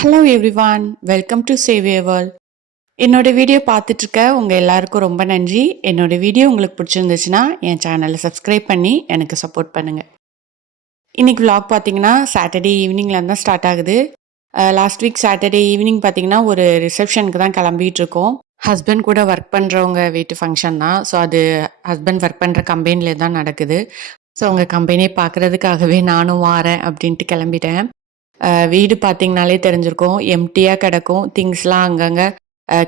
Hello everyone welcome to Xavier world என்னோட video பார்த்துட்ருக்க உங்கள் எல்லாருக்கும் ரொம்ப நன்றி. என்னோட வீடியோ உங்களுக்கு பிடிச்சிருந்துச்சுன்னா என் சேனலை சப்ஸ்கிரைப் பண்ணி எனக்கு சப்போர்ட் பண்ணுங்கள் இன்னைக்கு vlog பார்த்தீங்கன்னா சாட்டர்டே ஈவினிங்கில் தான் ஸ்டார்ட் ஆகுது. லாஸ்ட் வீக் சாட்டர்டே ஈவினிங் பார்த்தீங்கன்னா ஒரு ரிசப்ஷனுக்கு தான் கிளம்பிட்டு இருக்கோம் ஹஸ்பண்ட் கூட ஒர்க் பண்ணுறவங்க வீட்டு ஃபங்க்ஷன் தான். ஸோ அது ஹஸ்பண்ட் ஒர்க் பண்ணுற கம்பெனியில் தான் நடக்குது. ஸோ உங்கள் கம்பெனியை பார்க்குறதுக்காகவே நானும் வாரேன் அப்படின்ட்டு கிளம்பிட்டேன். வீடு பார்த்தீங்கனாலே தெரிஞ்சிருக்கும். எம்டியாக கிடக்கும். திங்ஸ்லாம் அங்கங்கே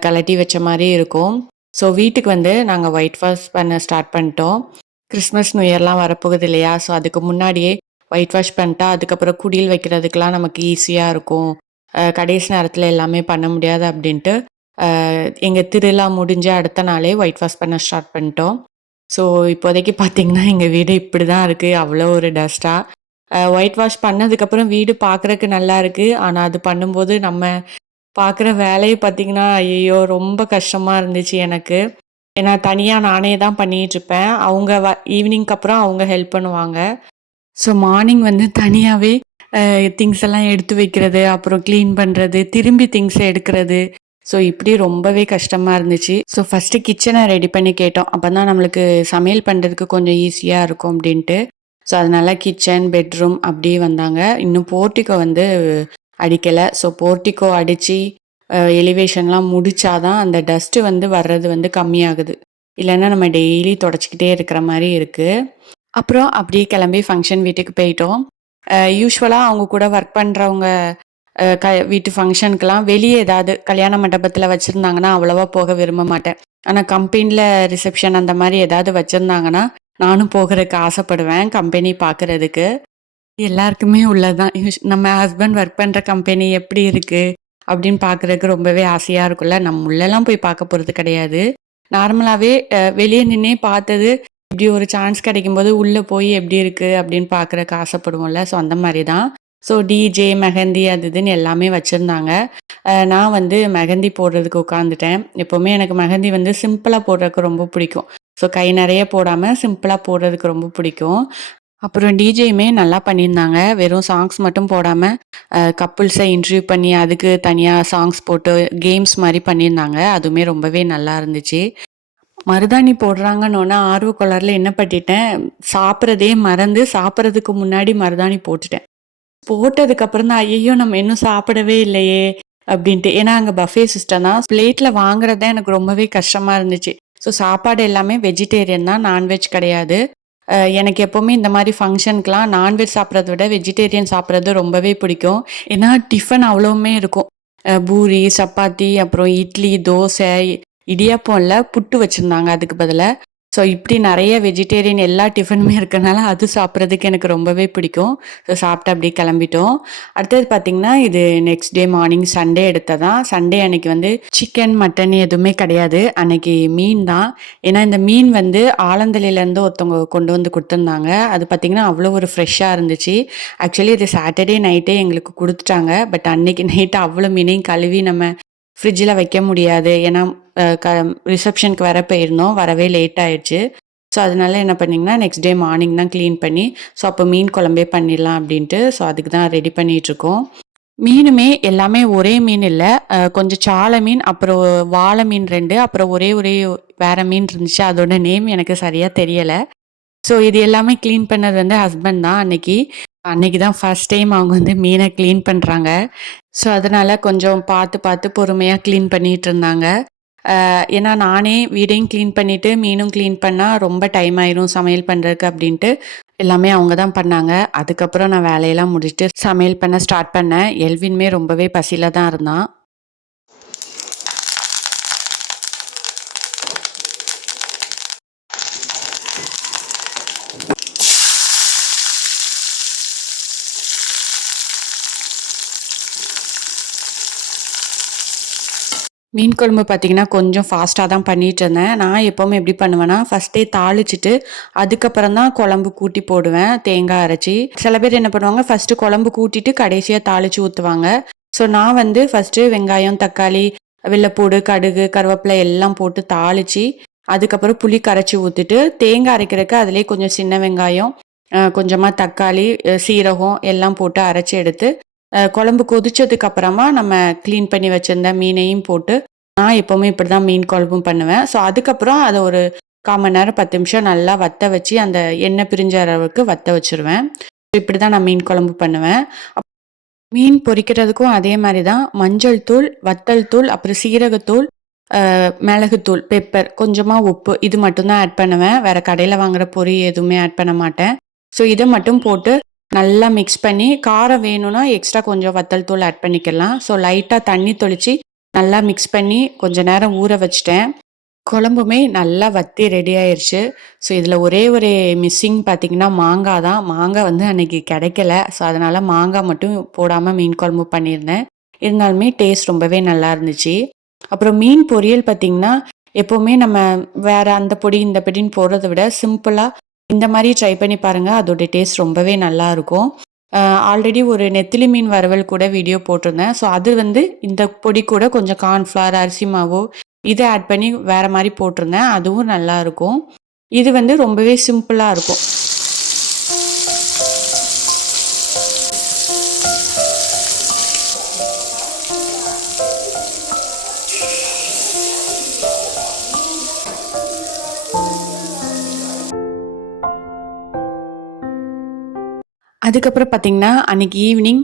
கலட்டி வச்ச மாதிரி இருக்கும். ஸோ வீட்டுக்கு வந்து நாங்கள் ஒயிட் வாஷ் பண்ண ஸ்டார்ட் பண்ணிட்டோம். கிறிஸ்மஸ் நியூ இயர்லாம் வரப்போகுது இல்லையா? ஸோ அதுக்கு முன்னாடியே ஒயிட் வாஷ் பண்ணிட்டா அதுக்கப்புறம் குடியில் வைக்கிறதுக்கெலாம் நமக்கு ஈஸியாக இருக்கும். கடைசி நேரத்தில் எல்லாமே பண்ண முடியாது அப்படின்ட்டு எங்கள் திருவிழா முடிஞ்ச அடுத்த நாளே ஒயிட் வாஷ் பண்ண ஸ்டார்ட் பண்ணிட்டோம். ஸோ இப்போதைக்கு பார்த்தீங்கன்னா எங்கள் வீடு இப்படி தான் இருக்குது அவ்வளோ ஒரு டஸ்ட்டாக ஒயிட் வாஷ் பண்ணதுக்கப்புறம் வீடு பார்க்குறக்கு நல்லா இருக்குது ஆனால் அது பண்ணும்போது நம்ம பார்க்குற வேலையை பார்த்தீங்கன்னா ஐயோ ரொம்ப கஷ்டமாக இருந்துச்சு எனக்கு. ஏன்னா தனியாக நானே தான் பண்ணிகிட்ருப்பேன் அவங்க வ ஈவினிங்க்கு அப்புறம் அவங்க ஹெல்ப் பண்ணுவாங்க. ஸோ மார்னிங் வந்து தனியாகவே திங்ஸ் எல்லாம் எடுத்து வைக்கிறது அப்புறம் க்ளீன் பண்ணுறது திரும்பி திங்ஸை எடுக்கிறது. ஸோ இப்படி ரொம்பவே கஷ்டமாக இருந்துச்சு. ஸோ ஃபஸ்ட்டு கிச்சனை ரெடி பண்ணி கேட்டோம். அப்போ தான் நம்மளுக்கு சமையல் பண்ணுறதுக்கு கொஞ்சம் ஈஸியாக இருக்கும் அப்படின்ட்டு. ஸோ அதனால கிச்சன் பெட்ரூம் அப்படியே வந்தாங்க. இன்னும் போர்ட்டிக்கோ வந்து அடிக்கலை. ஸோ போர்ட்டிக்கோ அடித்து எலிவேஷன்லாம் முடித்தாதான் அந்த டஸ்ட்டு வந்து வர்றது வந்து கம்மியாகுது. இல்லைன்னா நம்ம டெய்லி தொடச்சிக்கிட்டே இருக்கிற மாதிரி இருக்குது அப்புறம் அப்படியே கிளம்பி ஃபங்க்ஷன் வீட்டுக்கு போயிட்டோம். யூஸ்வலாக அவங்க கூட ஒர்க் பண்ணுறவங்க க வீட்டு ஃபங்க்ஷனுக்கெலாம் வெளியே ஏதாவது கல்யாண மண்டபத்தில் வச்சுருந்தாங்கன்னா அவ்வளோவா போக விரும்ப மாட்டேன். ஆனால் கம்பெனியில் ரிசப்ஷன் அந்த மாதிரி ஏதாவது வச்சுருந்தாங்கன்னா நானும் போகிறதுக்கு ஆசைப்படுவேன் கம்பெனி பார்க்குறதுக்கு எல்லாருக்குமே உள்ளதான் யூஸ்- நம்ம ஹஸ்பண்ட் ஒர்க் பண்ணுற கம்பெனி எப்படி இருக்குது அப்படின்னு பார்க்குறதுக்கு ரொம்பவே ஆசையாக இருக்கும்ல. நம்ம உள்ளெல்லாம் போய் பார்க்க போகிறது கிடையாது. நார்மலாகவே வெளியே நின்னே பார்த்தது இப்படி ஒரு சான்ஸ் கிடைக்கும்போது உள்ளே போய் எப்படி இருக்குது அப்படின்னு பார்க்குறக்கு ஆசைப்படுவோம்ல. ஸோ அந்த மாதிரி தான் ஸோ டிஜே மெஹந்தி அது இதுன்னு எல்லாமே வச்சுருந்தாங்க. நான் வந்து மெஹந்தி போடுறதுக்கு உட்காந்துட்டேன் எப்போவுமே எனக்கு மெஹந்தி வந்து சிம்பிளாக போடுறதுக்கு ரொம்ப பிடிக்கும். ஸோ கை நிறைய போடாமல் சிம்பிளாக போடுறதுக்கு ரொம்ப பிடிக்கும். அப்புறம் டிஜேயுமே நல்லா பண்ணியிருந்தாங்க. வெறும் சாங்ஸ் மட்டும் போடாமல் கப்புள்ஸை இன்டர்வியூ பண்ணி அதுக்கு தனியாக சாங்ஸ் போட்டு கேம்ஸ் மாதிரி பண்ணியிருந்தாங்க. அதுவுமே ரொம்பவே நல்லா இருந்துச்சு. மருதாணி போடுறாங்கன்னொன்னே ஆர்வ கொளரில் என்ன பண்ணிட்டேன் சாப்பிட்றதே மறந்து சாப்பிட்றதுக்கு முன்னாடி மருதாணி போட்டுட்டேன். போட்டதுக்கப்புறம் தான் ஐயோ நம்ம இன்னும் சாப்பிடவே இல்லையே அப்படின்ட்டு. ஏன்னா அங்கே பஃபே சிஸ்டம் தான். பிளேட்டில் வாங்குறது தான் எனக்கு ரொம்பவே கஷ்டமாக இருந்துச்சு. ஸோ சாப்பாடு எல்லாமே வெஜிடேரியன் தான் நான்வெஜ் கிடையாது. எனக்கு எப்போவுமே இந்த மாதிரி ஃபங்க்ஷனுக்குலாம் நான்வெஜ் சாப்பிட்றத விட வெஜிடேரியன் சாப்பிட்றது ரொம்பவே பிடிக்கும். ஏன்னா டிஃபன் அவ்வளோவுமே இருக்கும். பூரி சப்பாத்தி அப்புறம் இட்லி தோசை இடியாப்பம் இல்லை புட்டு வச்சுருந்தாங்க அதுக்கு பதிலாக ஸோ இப்படி நிறைய வெஜிடேரியன் எல்லா டிஃபனுமே இருக்கிறனால அது சாப்பிட்றதுக்கு எனக்கு ரொம்பவே பிடிக்கும். ஸோ சாப்பிட்டு அப்படியே கிளம்பிட்டோம். அடுத்தது பார்த்தீங்கன்னா இது நெக்ஸ்ட் டே மார்னிங் சண்டே எடுத்ததான் சண்டே அன்னைக்கு வந்து சிக்கன் மட்டன் எதுவுமே கிடையாது. அன்னைக்கு மீன் தான். ஏன்னா இந்த மீன் வந்து ஆலந்தலையிலேருந்து ஒருத்தவங்க கொண்டு வந்து கொடுத்துருந்தாங்க. அது பார்த்தீங்கன்னா அவ்வளோ ஒரு ஃப்ரெஷ்ஷாக இருந்துச்சு. ஆக்சுவலி இது சாட்டர்டே நைட்டே எங்களுக்கு கொடுத்துட்டாங்க. பட் அன்னைக்கு நைட்டு அவ்வளோ மீனையும் கழுவி நம்ம ஃப்ரிட்ஜில் வைக்க முடியாது. ஏன்னா க ரிசப்ஷனுக்கு வர போயிருந்தோம். வரவே லேட் ஆயிடுச்சு. ஸோ அதனால என்ன பண்ணிங்கன்னா நெக்ஸ்ட் டே மார்னிங் தான் க்ளீன் பண்ணி ஸோ அப்போ மீன் குழம்பே பண்ணிடலாம் அப்படின்ட்டு ஸோ அதுக்கு தான் ரெடி பண்ணிகிட்ருக்கோம் மீனுமே எல்லாமே ஒரே மீன் இல்லை. கொஞ்சம் சாலை மீன் அப்புறம் வாழை மீன் ரெண்டு அப்புறம் ஒரே ஒரே வேறு மீன் இருந்துச்சு. அதோட நேம் எனக்கு சரியாக தெரியலை. ஸோ இது எல்லாமே க்ளீன் பண்ணது வந்து ஹஸ்பண்ட் தான். அன்னைக்கு அன்னைக்கு தான் ஃபர்ஸ்ட் டைம் அவங்க வந்து மீனை க்ளீன் பண்ணுறாங்க ஸோ அதனால் கொஞ்சம் பார்த்து பார்த்து பொறுமையாக க்ளீன் பண்ணிகிட்டு இருந்தாங்க. ஏன்னா நானே வீடையும் க்ளீன் பண்ணிவிட்டு மீனும் க்ளீன் பண்ணால் ரொம்ப டைம் ஆயிரும் சமையல் பண்ணுறதுக்கு அப்படின்ட்டு. எல்லாமே அவங்க தான் பண்ணாங்க. அதுக்கப்புறம் நான் வேலையெல்லாம் முடிச்சுட்டு சமையல் பண்ண ஸ்டார்ட் பண்ணேன். எல்வின்மே ரொம்பவே பசியில் தான் இருந்தான். மீன் குழம்பு பார்த்தீங்கன்னா கொஞ்சம் ஃபாஸ்ட்டாக தான் பண்ணிட்டு இருந்தேன். நான் எப்போவுமே எப்படி பண்ணுவேன்னா ஃபஸ்ட்டே தாளிச்சிட்டு அதுக்கப்புறம் தான் குழம்பு கூட்டி போடுவேன் தேங்காய் அரைச்சி. சில பேர் என்ன பண்ணுவாங்க ஃபஸ்ட்டு குழம்பு கூட்டிட்டு கடைசியாக தாளிச்சு ஊற்றுவாங்க ஸோ நான் வந்து ஃபஸ்ட்டு வெங்காயம் தக்காளி வெள்ளைப்பூடு கடுகு கருவேப்பிலை எல்லாம் போட்டு தாளிச்சு அதுக்கப்புறம் புளி கரைச்சி ஊற்றிட்டு தேங்காய் அரைக்கிறதுக்கு அதிலே கொஞ்சம் சின்ன வெங்காயம் கொஞ்சமாக தக்காளி சீரகம் எல்லாம் போட்டு அரைச்சி எடுத்து குழம்பு கொதிச்சதுக்கு அப்புறமா நம்ம க்ளீன் பண்ணி வச்சிருந்த மீனையும் போட்டு நான் எப்போவுமே இப்படி தான் மீன் குழம்பும் பண்ணுவேன். ஸோ அதுக்கப்புறம் அதை ஒரு கால் மணி நேரம் பத்து நிமிஷம் நல்லா வத்த வச்சு அந்த எண்ணெய் பிரிஞ்ச அளவுக்கு வத்த வச்சுருவேன். இப்படி தான் நான் மீன் குழம்பு பண்ணுவேன். மீன் பொரிக்கிறதுக்கும் அதே மாதிரி தான் மஞ்சள் தூள் வத்தல் தூள் அப்புறம் சீரகத்தூள் மிளகுத்தூள் பெப்பர் கொஞ்சமாக உப்பு இது மட்டும்தான் ஆட் பண்ணுவேன். வேறு கடையில் வாங்குகிற பொரி எதுவுமே ஆட் பண்ண மாட்டேன். ஸோ இதை மட்டும் போட்டு நல்லா மிக்ஸ் பண்ணி காரம் வேணும்னா எக்ஸ்ட்ரா கொஞ்சம் வத்தல் தூள் ஆட் பண்ணிக்கலாம். ஸோ லைட்டாக தண்ணி தொளிச்சு நல்லா மிக்ஸ் பண்ணி கொஞ்ச நேரம் ஊற வச்சிட்டேன். குழம்புமே நல்லா வத்தி ரெடி ஆயிடுச்சு ஸோ இதில் ஒரே ஒரு மிஸ்ஸிங் பார்த்தீங்கன்னா மாங்காய் தான். மாங்காய் வந்து அன்னைக்கு கிடைக்கல. ஸோ அதனால் மாங்காய் மட்டும் போடாமல் மீன் குழம்பு பண்ணியிருந்தேன். இருந்தாலுமே டேஸ்ட் ரொம்பவே நல்லா இருந்துச்சு. அப்புறம் மீன் பொரியல் பார்த்தீங்கன்னா எப்போவுமே நம்ம வேற அந்த பொடி இந்த பொடின்னு போடுறத விட சிம்பிளாக இந்த மாதிரி ட்ரை பண்ணி பாருங்கள் அதோட டேஸ்ட் ரொம்பவே நல்லா இருக்கும். ஆல்ரெடி ஒரு நெத்திலி மீன் வறுவல் கூட வீடியோ போட்டிருந்தேன். ஸோ அது வந்து இந்த பொடி கூட கொஞ்சம் கார்ன்ஃப்ளவர் அரிசி மாவோ இதை ஆட் பண்ணி வேறு மாதிரி போட்டிருந்தேன். அதுவும் நல்லாயிருக்கும் இது வந்து ரொம்பவே சிம்பிளாக இருக்கும். அதுக்கப்புறம் பார்த்தீங்கன்னா அன்னைக்கு ஈவினிங்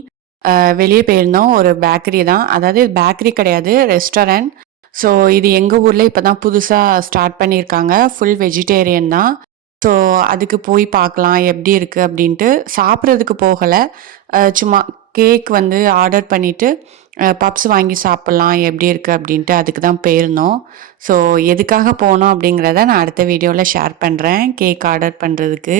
வெளியே போயிருந்தோம். ஒரு பேக்கரி தான். அதாவது பேக்கரி கிடையாது ரெஸ்டாரண்ட் ஸோ இது எங்கள் ஊரில் இப்போ தான் புதுசாக ஸ்டார்ட் பண்ணியிருக்காங்க. ஃபுல் வெஜிடேரியன் தான். ஸோ அதுக்கு போய் பார்க்கலாம் எப்படி இருக்குது அப்படின்ட்டு. சாப்பிட்றதுக்கு போகலை. சும்மா கேக் வந்து ஆர்டர் பண்ணிவிட்டு பப்ஸ் வாங்கி சாப்பிட்லாம் எப்படி இருக்குது அப்படின்ட்டு அதுக்கு தான் போயிருந்தோம். ஸோ எதுக்காக போனோம் அப்படிங்கிறத நான் அடுத்த வீடியோவில் ஷேர் பண்ணுறேன் கேக் ஆர்டர் பண்ணுறதுக்கு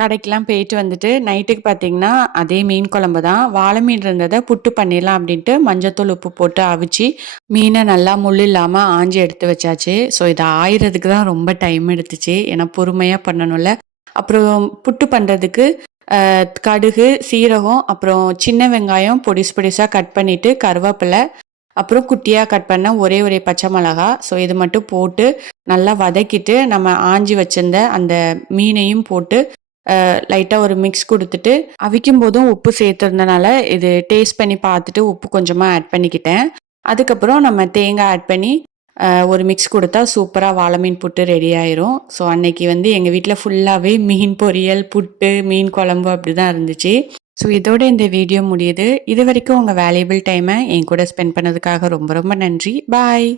கடைக்கெலாம் போயிட்டு வந்துட்டு நைட்டுக்கு பார்த்தீங்கன்னா அதே மீன் குழம்பு தான். வாழை மீன் இருந்ததை புட்டு பண்ணிடலாம் அப்படின்ட்டு மஞ்சத்தூள் உப்பு போட்டு அவிச்சு மீனை நல்லா முள் இல்லாமல் ஆஞ்சி எடுத்து வச்சாச்சு. ஸோ இதை ஆயிரதுக்கு தான் ரொம்ப டைம் எடுத்துச்சு. ஏன்னா பொறுமையாக பண்ணணும்ல. அப்புறம் புட்டு பண்ணுறதுக்கு கடுகு சீரகம் அப்புறம் சின்ன வெங்காயம் பொடிசு பொடிசாக கட் பண்ணிவிட்டு கருவேப்பிலை அப்புறம் குட்டியாக கட் பண்ண ஒரே ஒரே பச்சை மிளகா. ஸோ இது மட்டும் போட்டு நல்லா வதக்கிட்டு நம்ம ஆஞ்சி வச்சிருந்த அந்த மீனையும் போட்டு லைட்டாக ஒரு மிக்ஸ் கொடுத்துட்டு அவிக்கும் போதும் உப்பு சேர்த்துருந்தனால இது டேஸ்ட் பண்ணி பார்த்துட்டு உப்பு கொஞ்சமாக ஆட் பண்ணிக்கிட்டேன். அதுக்கப்புறம் நம்ம தேங்காய் ஆட் பண்ணி ஒரு மிக்ஸ் கொடுத்தா சூப்பராக வாழை மீன் புட்டு ரெடி ஆயிரும். ஸோ அன்னைக்கு வந்து எங்கள் வீட்டில் ஃபுல்லாகவே மீன் பொரியல் புட்டு மீன் குழம்பு அப்படி தான் இருந்துச்சு. ஸோ இதோட இந்த வீடியோ முடியுது. இது வரைக்கும் உங்கள் வேல்யூபிள் டைமை என் கூட ஸ்பெண்ட் பண்ணதுக்காக ரொம்ப ரொம்ப நன்றி. பாய்